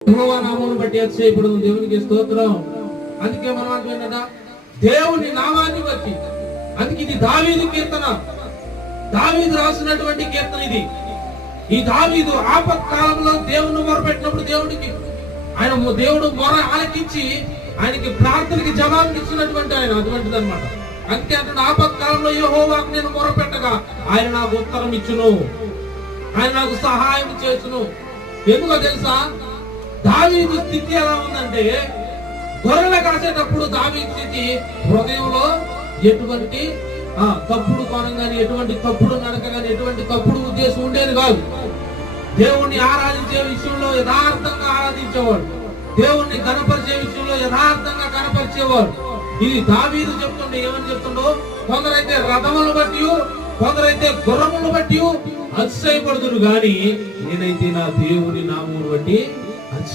యెహోవా నామమును బట్టి అతిశయపడును. దేవునికి స్తోత్రం. అందుకే మనం అంటున్నాడా, దేవుని నామాన్ని బట్టి. అందుకే ఇది దావీదు కీర్తన, దావీదు రాసినటువంటి కీర్తన ఇది. ఈ దావీదు ఆపత్కాలంలో దేవుని మొరపెట్టినప్పుడు దేవుడు మొర ఆలకించి ఆయనకి ప్రార్థనకి జవాబు ఇచ్చినటువంటి ఆయన అటువంటిది అనమాట. అందుకే అంటే ఆపత్కాలంలో యెహోవాకు నేను మొరపెట్టగా ఆయన నాకు ఉత్తరం ఇచ్చును, ఆయన నాకు సహాయం చేసును. ఎందుకో తెలుసా, దావీదు స్థితి ఎలా ఉందంటే, గొర్రెలు కాసేటప్పుడు దావీదు స్థితి హృదయంలో ఎటువంటి తప్పుడు కోణం కానీ, ఎటువంటి తప్పుడు నడక కానీ, ఎటువంటి తప్పుడు ఉద్దేశం ఉండేది కాదు. దేవుణ్ణి ఆరాధించే విషయంలో యథార్థంగా ఆరాధించేవాడు, దేవుణ్ణి కనపరిచే విషయంలో యథార్థంగా కనపరిచేవాడు. ఇది దావీదు చెప్తుండే. ఏమని చెప్తుండో, కొందరైతే రథములను బట్టి, కొందరైతే గుర్రములను బట్టి అతిశయపడుదురు గాని నేనైతే నా దేవుని నామమును బట్టి